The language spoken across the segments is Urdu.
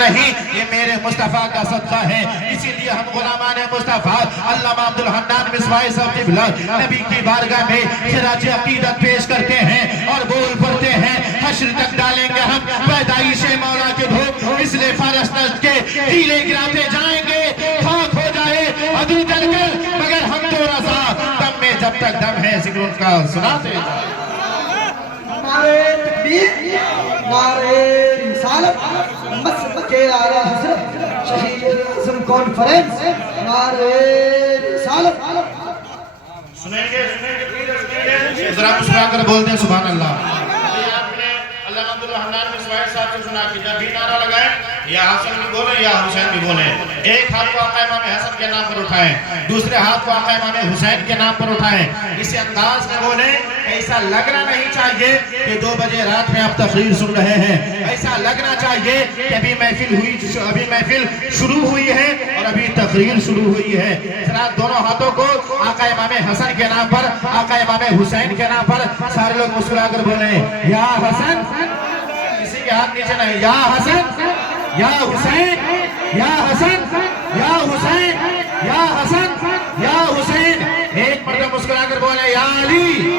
نہیں، یہ میرے مصطفیٰ کا صدقہ ہے، اسی لیے ہم غلامان مصطفیٰ علامہ عبدالحنان مصباحی صاحب قبلہ نبی کی بارگاہ میں خراج عقیدت پیش کرتے ہیں اور بول پڑھتے ہیں حشر تک ڈالیں گے ہم پیدائش مولا کے دھوپ، اس لیے فارس نجد کے قلعے گراتے جائیں گے، خاک ہو جائے عدو جل کر، مگر ہم تو رضا دم میں جب تک دم ہے ذکر ان کا سناتے جائیں۔ نعرہ تکبیر، نعرہ رسالت، مسجد کے اعلیٰ حضرت شہید اعظم کانفرنس، نعرہ رسالت۔ سنیں گے ذرا مسکرا کر بول دیں سبحان اللہ۔ آپ نے علامہ عبدالحنان مصباحی صاحب سے سنا کہ جب بھی نعرہ لگائیں یا حسن بھی بولیں یا حسین بھی بولیں، ایک ہاتھ کو آقا امام حسن کے نام پر اٹھائیں، دوسرے ہاتھ کو آقا امام حسین کے نام پر اٹھائیں، اسی انداز میں بولیں، ایسا لگنا نہیں چاہیے کہ 2 بجے رات میں آپ تقریر سن رہے ہیں، ایسا لگنا چاہیے کہ ابھی محفل شروع ہوئی ہے اور ابھی تقریر شروع ہوئی ہے۔ ذرا دونوں ہاتھوں کو آقا امام حسن کے نام پر، آقا امام حسین کے نام پر سارے لوگ مسکرا کر بولیں یا حسن، کسی کے ہاتھ نیچے نہیں، یا حسن یا حسین یا حسن یا حسین یا حسن یا حسین، ایک مرتبہ مسکرا کر بولیں یا علی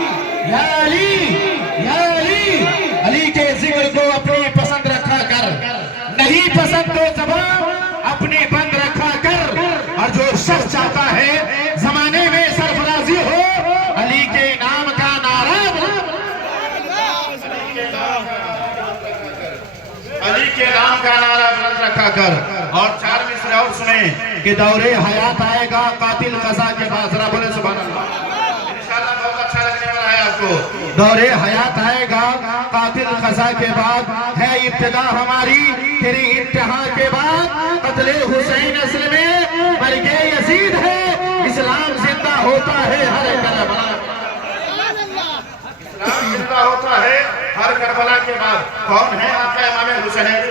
یا علی یا علی۔ علی کے ذکر کو اپنی پسند رکھا کر، نہیں پسند تو زبان اپنی بند رکھا کر، اور جو شخص چاہتا ہے زمانے میں سرفرازی ہو علی کے نام کا نعرہ، علی کے نام کا نعرہ بلند رکھا کر۔ اور 4 مصرے اور سنیں کہ دور حیات آئے گا قاتل قضا کے بعد، ذرا بولے سبحان اللہ، انشاءاللہ بہت اچھا لگنے والا ہے آپ کو۔ دور حیات آئے گا قاتل قضا کے بعد، ہے ابتدا ہماری تیری انتہا کے بعد، قتل حسین اصل میں مرگ یزید ہے، اسلام زندہ ہوتا ہے ہر کربلا، اسلام زندہ ہوتا ہے ہر کربلا کے بعد۔ کون ہے آقا امام حسین؟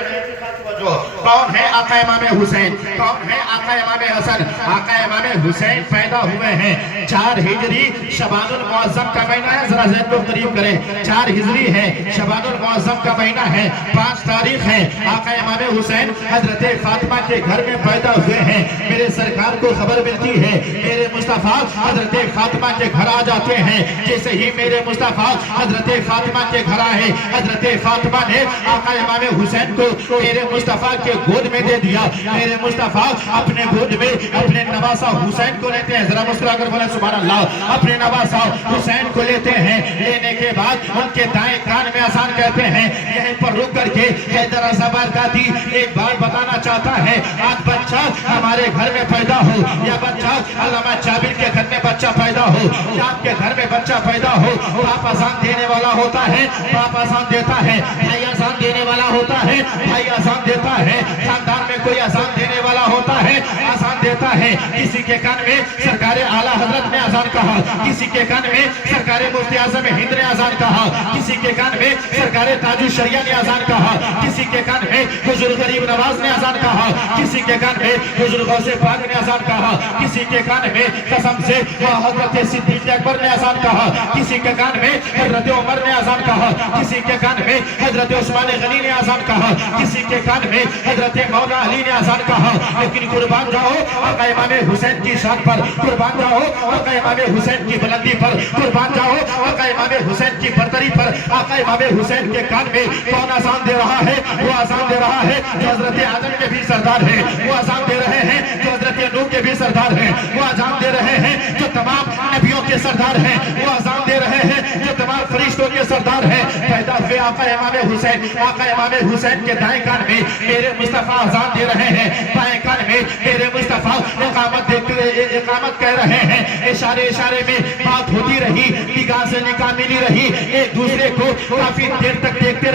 کون ہے آقا امام حسین؟ کون ہے آقا امام حسن؟ آقا امام حسین پیدا ہوئے ہیں 4 ہجری شعبان المعظم کا مہینہ ہے، ذرا ذہن کو قریب کریں، 4 ہجری ہے شعبان المعظم کا مہینہ ہے، 5 تاریخ ہے، آقا امام حسین حضرت فاطمہ کے گھر میں پیدا ہوئے ہیں۔ میرے سرکار کو خبر ملتی ہے، میرے مصطفیٰ حضرت فاطمہ کے گھر آ جاتے ہیں، جیسے ہی میرے مصطفیٰ حضرت فاطمہ کے گھر آئے، حضرت فاطمہ نے آقا امام حسین کو میرے مصطفیٰ کے گود میں دے دیا، میرے مصطفیٰ اپنے گود میں اپنے نواسہ حسین کو لیتے ہیں، ذرا مسکرا کر بولیں سبحان اللہ، اپنے نواسہ حسین کو لیتے ہیں، لینے کے بعد ان کے دائیں کان میں اذان کہتے ہیں۔ یہیں پر رک کر کے حیدر زبرقاتی ایک بات بتانا چاہتا ہے، آج بچہ ہمارے گھر میں پیدا ہو یا بچہ علامہ جابر کے گھر میں بچہ پیدا ہو یا آپ کے گھر میں بچہ پیدا ہو، باپ اذان دینے والا ہوتا ہے، باپ اذان دیتا ہے، بھائی اذان دینے والا ہوتا ہے، بھائی اذان دیتا ہے، خاندان میں کوئی اذان دینے والا ہوتا ہے، اذان دیتا ہے۔ کسی کے کان میں سرکار اعلیٰ حضرت نے اذان کہا، کسی کے کان میں سرکار مفتی اعظم ہند نے اذان کہا، کسی کے کان میں سرکار تاج الشریعہ نے اذان کہا، کسی کے کان میں حضور غریب نواز نے اذان کہا، کسی کے کان میں حضور غوث پاک نے اذان کہا، کسی کے کان میں قسم سے حضرت صدیق اکبر نے اذان کہا، کسی کے کان میں حضرت عمر نے اذان کہا، کسی کے کان میں حضرت عثمان غنی نے اذان کہا، کسی کے کان میں حضرت مولا علی نے اذان کہا، لیکن قربان جاؤ آقا امام حسین کی شان پر، قربان جاؤ آقا امام حسین کی بلندی پر، قربان جاؤ آقا امام حسین کی برتری پر۔ آقا امام حسین کے کان میں کون اذان دے رہا ہے؟ وہ اذان دے رہا ہے جو حضرت آدم کے بھی سردار ہیں، وہ اذان دے رہے ہیں جو حضرت نوح کے بھی سردار ہیں، وہ اذان دے رہے ہیں جو تمام نبیوں کے سردار ہیں، وہ اذان دے رہے ہیں جو تمام فرشتوں کے سردار ہیں۔ پیدا ہوئے آقا امام حسین، آقا امام حسین کے دائیں کان میں میرے مصطفیٰ اذان دے رہے ہیں، بائیں کان میں میرے مصطفیٰ اقامت کہہ رہے ہیں۔ اشارے اشارے میں بات ہوتی رہی، نگاہ سے نگاہ ملی رہی، ایک دوسرے کو کافی دیر تک دیکھتے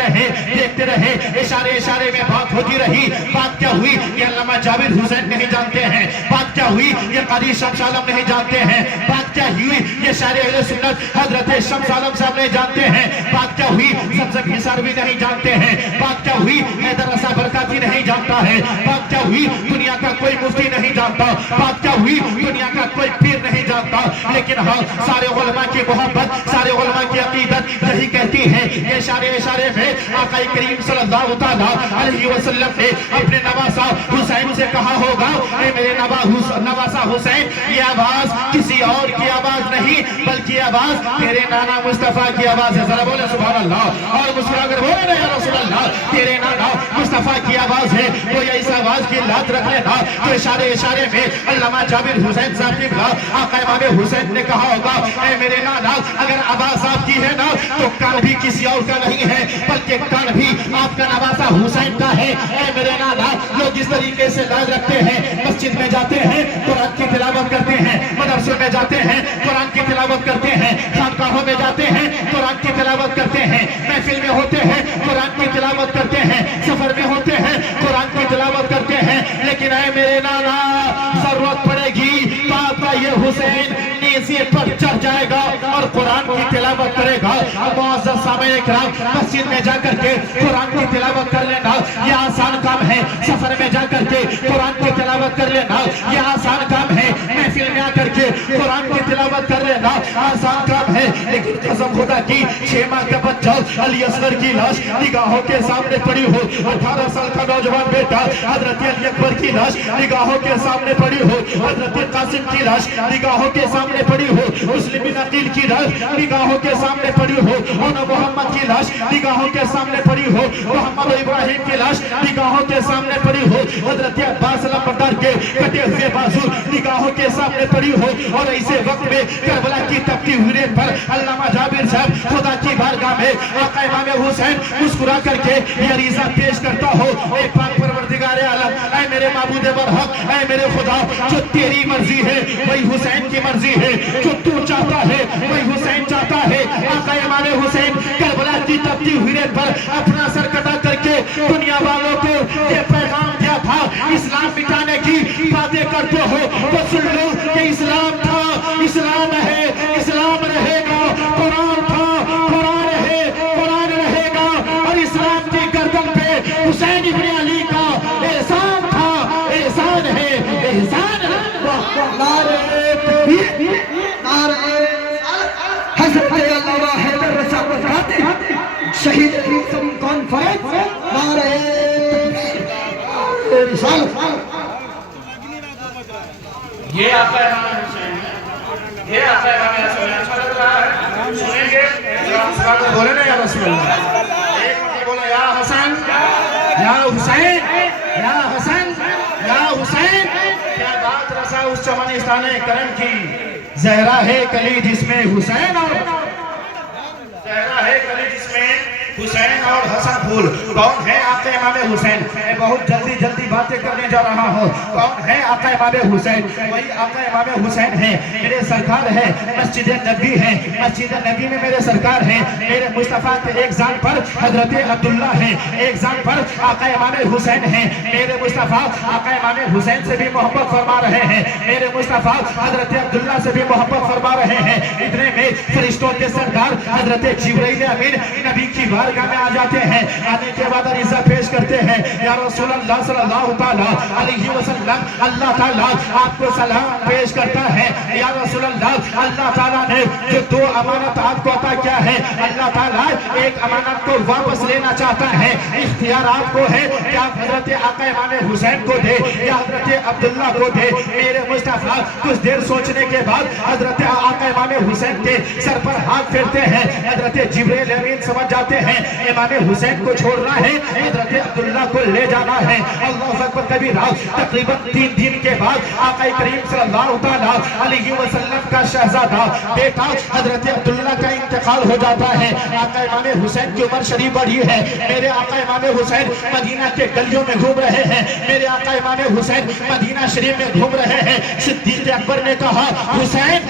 رہے، اشارے اشارے میں بات ہوتی رہی۔ بات کیا ہوئی یہ علامہ جابر حسین نہیں جانتے ہیں، بات کیا کیا ہوئی یہ قاضی شمس عالم نہیں جانتے ہیں. بات کیا ہوئی یہ شاعر اہل سنت حضرت شمس عالم صاحب نہیں جانتے ہیں. بات کیا ہوئی زمزم نثار بھی نہیں جانتے ہیں. بات کیا ہوئی حیدر رضا برکاتی نہیں جانتا ہے. بات کیا ہوئی دنیا کا کوئی مفتی نہیں جانتا. بات کیا ہوئی دنیا کا کوئی پیر نہیں جانتا. لیکن ہاں سارے علماء کی محبت سارے علماء کی عقیدت یہی کہتی ہے. یہ اشارے میں آقا کریم صلی اللہ تعالیٰ علیہ وسلم نے اپنے نواسا حسین سے کہا ہوگا اے میرے نواسا حسین یہ آواز کسی اور کی آواز نہیں بلکہ آواز تیرے نانا مصطفیٰ کی آواز ہے. ذرا بولے سبحان اللہ اور مسکرا کر بولے یا رسول اللہ تیرے نانا مصطفیٰ کی آواز ہے. تو یہ اس آواز کی لات رکھ لینا. تو اشارے میں علامہ جابر حسین صاحب کی آقا امام حسین نے کہا ہوگا اے میرے نانا اگر آواز آپ کی ہے نا تو کان بھی کسی اور کا نہیں ہے بلکہ کان بھی آپ کا نواسا حسین کا ہے. اے میرے نانا لوگ اس طریقے سے لاز رکھتے ہیں مسجد میں جاتے ہیں قرآن کی تلاوت کرتے ہیں مدرسے میں جاتے ہیں قرآن کی تلاوت کرتے ہیں خانقاہوں میں جاتے ہیں قرآن کی تلاوت کرتے ہیں محفل میں ہوتے ہیں قرآن کی تلاوت کرتے ہیں سفر میں ہوتے ہیں قرآن کی تلاوت کرتے ہیں. لیکن اے میرے نانا ضرورت پڑے گی تو آپ کا یہ حسین نیزے پر چڑھ جائے گا اور قرآن کی تلاوت کرے گا. معزز سامعین کرام مسجد میں جا کر کے قرآن کی تلاوت کر لینا یہ آسان کام ہے. سفر میں جا کر کے قرآن کی تلاوت کر لینا یہ آسان کام ہے. محفل میں آ کر کے قرآن کی تلاوت کر لینا آسان کام ہے. لیکن قسم خدا کی 6 ماہ کا بچہ علی اصغر کی لاش نگاہوں کے سامنے پڑی ہو 18 سال کا نوجوان بیٹا حضرت علی اکبر کی لاش نگاہوں کے سامنے پڑی ہو حضرت قاسم کی لاش نگاہوں کے سامنے پڑی ہو مسلم بن عقیل کی لاش نگاہوں کے سامنے پڑی ہو اور محمد کی لاش نگاہوں کے سامنے پڑی ہو محمد ابراہیم کی لاش نگاہوں کے سامنے پڑی ہو حضرت عباس علمبردار کے کٹے ہوئے بازو نگاہوں کے سامنے پڑی ہو. اور ایسے وقت میں کربلا کی تپتی ہوئی ریت پر علامہ جابر صاحب خدا کی بارگاہ میں آقا امام حسین مسکرا کر کے یہ عریضہ پیش کرتا ہو اے پاک پروردگار عالم اے میرے معبود برحق اے میرے خدا جو تیری مرضی ہے وہی حسین کی مرضی ہے. جو تو چاہتا ہے وہی حسین چاہتا ہے. آقا امام حسین کربلا کی تپتی ہوئی ریت پر اپنا سر کٹا کر کے دنیا والوں کو یہ پیغام دیا تھا اسلام مٹانے کی باتیں کرتے ہو تو سن لو کہ اسلام تھا اسلام ہے اسلام رہے گا. قرآن تھا قرآن ہے قرآن رہے گا. اور اسلام کی گردن پہ حسین ابن علی کا احسان تھا احسان ہے احسان ہے. نعرہ تکبیر نعرہ حضرت علامہ حیدر رضا برکاتی شہید عظیم کانفرنس نعرہ تکبیر رسالت. یہ آقا امام حسین ہے یہ آقا امام حسین اچھا لگ رہا ہے سنیں گے بولے نا یا رسول اللہ ایک مرتبہ بولا یا حسین یا حسین یا حسین یا حسین. کیا بات رسا اس چمنستان کرم کی زہرا ہے کلی جس میں حسین اور زہرا ہے کلی جس میں حسین اور حسن پھول. کون ہے آقا امام حسین؟ میں بہت جلدی باتیں کرنے جا رہا ہوں. کون ہے آقا امام حسین؟ وہی آقا امام حسین ہے میرے سرکار ہے مسجد نبی ہے مسجد نبی میں میرے سرکار ہیں. میرے مصطفیٰ کے ایک زان پر حضرت عبداللہ ہیں ایک زان پر آقا امام حسین ہیں. میرے مصطفیٰ آقا امام حسین سے بھی محبت فرما رہے ہیں میرے مصطفیٰ حضرت عبداللہ سے بھی محبت فرما رہے ہیں. اتنے میں فرشتوں کے سردار حضرت جبرائیل امین نبی کی بارگاہ میں آ جاتے ہیں. آنے کے بعد عریضہ پیش کرتے ہیں یا رسول اللہ صلی اللہ تعالیٰ علیہ وسلم اللہ تعالیٰ آپ کو سلام پیش کرتا ہے. یا رسول اللہ اللہ تعالیٰ نے جو 2 امانت آپ کو عطا کیا ہے اللہ تعالیٰ ایک امانت کو واپس لینا چاہتا ہے. اختیار آپ کو ہے کہ آپ حضرت آقا امام حسین کو دے یا حضرت عبداللہ کو دے. میرے مصطفیٰ کچھ دیر سوچنے کے بعد حضرت آقا امام حسین کے سر پر ہاتھ پھیرتے ہیں. حضرت جبرائیل امین سمجھ جاتے ہیں امام حسین کو چھوڑنا ہے حضرت عبداللہ کو لے جانا ہے. اللہ اکبر کبیرہ. تقریباً 3 دن کے بعد آقا کریم صلی اللہ تعالیٰ علیہ وسلم کا شہزادہ بیٹا حضرت عبداللہ کا انتقال ہو جاتا ہے. آقا امام حسین کی عمر شریف بڑھی ہے. میرے آقا امام حسین مدینہ کے گلیوں میں گھوم رہے ہیں میرے آقا امام حسین مدینہ شریف میں گھوم رہے ہیں. صدیق اکبر نے کہا حسین